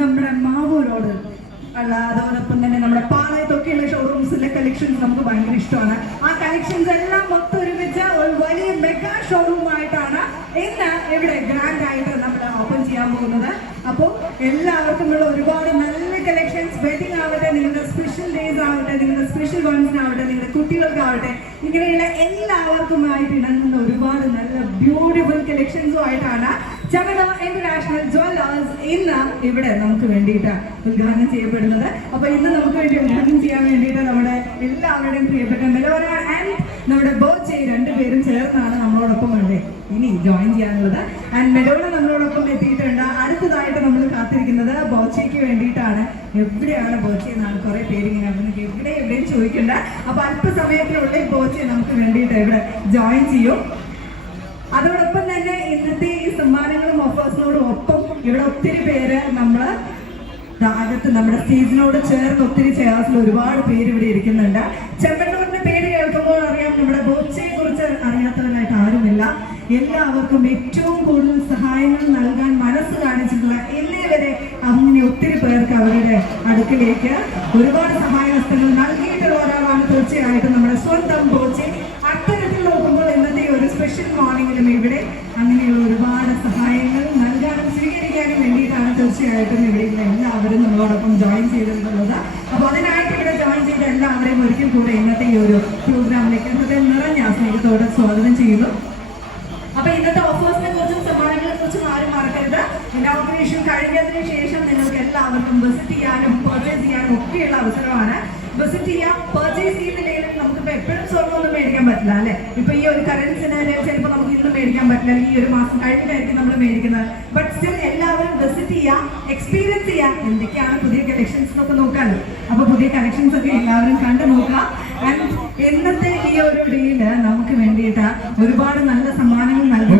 നമ്മുടെ മാവൂരോട് അല്ല അതോടൊപ്പം തന്നെ നമ്മുടെ പാളയത്തൊക്കെയുള്ള ഷോറൂംസിലെ കളക്ഷൻസ് നമുക്ക് ഭയങ്കര ഇഷ്ടമാണ്. ആ കളക്ഷൻസ് എല്ലാം മൊത്തം ഒരുമിച്ച് ഒരു വലിയ മെഗാ ഷോറൂം ആയിട്ടാണ് ഇന്ന് ഇവിടെ ഗ്രാൻഡ് ആയിട്ട് നമ്മൾ ഓപ്പൺ ചെയ്യാൻ പോകുന്നത്. അപ്പോൾ എല്ലാവർക്കും ഉള്ള ഒരുപാട് നല്ല കളക്ഷൻസ് വെഡിങ് ആവട്ടെ നിങ്ങളുടെ സ്പെഷ്യൽ ഡേയ്സ് ആവട്ടെ നിങ്ങളുടെ സ്പെഷ്യൽ വൺസിനാവട്ടെ നിങ്ങളുടെ കുട്ടികൾക്കാവട്ടെ ഇങ്ങനെയുള്ള എല്ലാവർക്കുമായിട്ട് ഇണങ്ങുന്ന ഒരുപാട് നല്ല ബ്യൂട്ടിഫുൾ കളക്ഷൻസും ആയിട്ടാണ് ചമന ഇന്റർനാഷണൽ ജ്വല്ലേഴ്സ് ഇന്ന് ഇവിടെ നമുക്ക് വേണ്ടിയിട്ട് ഉദ്ഘാടനം ചെയ്യപ്പെടുന്നത്. അപ്പൊ ഇന്ന് നമുക്ക് വേണ്ടി ഉദ്ഘാടനം ചെയ്യാൻ വേണ്ടിയിട്ട് നമ്മുടെ എല്ലാവരുടെയും പ്രിയപ്പെട്ട മെലോന ആൻഡ് നമ്മുടെ ബോച്ചെ രണ്ടുപേരും ചേർന്നാണ് നമ്മളോടൊപ്പം ഉള്ളത് ഇനി ജോയിൻ ചെയ്യാനുള്ളത്. ആൻഡ് മെലോന നമ്മളോടൊപ്പം എത്തിയിട്ടുണ്ട്. അടുത്തതായിട്ട് നമ്മൾ കാത്തിരിക്കുന്നത് ബോച്ചയ്ക്ക് വേണ്ടിയിട്ടാണ്. എവിടെയാണ് ബോച്ചെ എന്നാണ് കുറെ പേര് ഇങ്ങനെ നമുക്ക് എവിടെ എവിടെയും ചോദിക്കേണ്ട. അപ്പൊ അല്പസമയത്തിനുള്ളിൽ ബോച്ചെ നമുക്ക് വേണ്ടിയിട്ട് ഇവിടെ ജോയിൻ ചെയ്യും. അതോടൊപ്പം തന്നെ ഇന്നത്തെ ഈ സമ്മാനങ്ങളും ഓഫേഴ്സിനോടും ഒപ്പം ഇവിടെ ഒത്തിരി പേര് നമ്മൾ അകത്ത് നമ്മുടെ സ്റ്റേജിനോട് ചേർന്ന് ഒത്തിരി ചേർസിൽ ഒരുപാട് പേര് ഇവിടെ ഇരിക്കുന്നുണ്ട്. ചെമ്മണ്ണൂരിന്റെ പേര് കേൾക്കുമ്പോൾ അറിയാം നമ്മുടെ ബോച്ചയെ കുറിച്ച് അറിയാത്തവരായിട്ട് ആരുമില്ല. എല്ലാവർക്കും ഏറ്റവും കൂടുതൽ സഹായങ്ങൾ നൽകാൻ മനസ്സ് കാണിച്ചിട്ടുള്ള എന്നിവരെ അങ്ങനെ ഒത്തിരി പേർക്ക് അവരുടെ അടുക്കിലേക്ക് ഒരുപാട് സഹായഹസ്തങ്ങൾ നൽകിയിട്ടുള്ള ഒരാളാണ് തീർച്ചയായിട്ടും നമ്മുടെ സ്വന്തം ബോച്ചെ. അത്തരത്തിൽ നോക്കുമ്പോൾ ഇന്നത്തെ ഒരു സ്പെഷ്യൽ മോർണിംഗിലും ഇവിടെ അങ്ങനെയുള്ള തീർച്ചയായിട്ടും ഇവിടെയുള്ള എല്ലാവരും നമ്മളോടൊപ്പം ജോയിൻ ചെയ്തിട്ടുള്ളത്. അപ്പോൾ അതിനായിട്ട് ഇവിടെ ജോയിൻ ചെയ്ത എല്ലാവരെയും ഒരിക്കൽ കൂടെ ഇന്നത്തെ ഈ ഒരു പ്രോഗ്രാമിലേക്ക് ഹൃദയം നിറഞ്ഞ സ്നേഹത്തോടെ സ്വാഗതം ചെയ്യുന്നു. അപ്പൊ ഇന്നത്തെ ഓഫേഴ്സിനെ കുറിച്ചും സമ്മാനങ്ങളെ കുറിച്ചും ആരും മറക്കരുത്. ഇനോഗ്രേഷൻ കഴിഞ്ഞതിന് ശേഷം നിങ്ങൾക്ക് എല്ലാവർക്കും വിസിറ്റ് ചെയ്യാനും ചെയ്യാനും എപ്പോഴും സ്വർണമൊന്നും മേടിക്കാൻ പറ്റില്ല അല്ലെ? ഇപ്പൊ ഈ ഒരു കറണ്ട് ചിലപ്പോ നമുക്ക് ഇന്ന് മേടിക്കാൻ പറ്റില്ല ഈ ഒരു മാസം കഴിഞ്ഞായിരിക്കും നമ്മൾ മേടിക്കുന്നത്. ബട്ട് സ്റ്റിൽ എല്ലാവരും വിസിറ്റ് ചെയ്യാം എക്സ്പീരിയൻസ് ചെയ്യാം എന്തൊക്കെയാണ് പുതിയ കളക്ഷൻസ് ഒക്കെ നോക്കാമല്ലോ അപ്പൊ പുതിയ കളക്ഷൻസ് ഒക്കെ എല്ലാവരും കണ്ടു നോക്കാം എന്നത്തെ ഈ ഒരു ഡീൽ നമുക്ക് വേണ്ടിയിട്ട് ഒരുപാട് നല്ല സമ്മാനങ്ങൾ നൽകും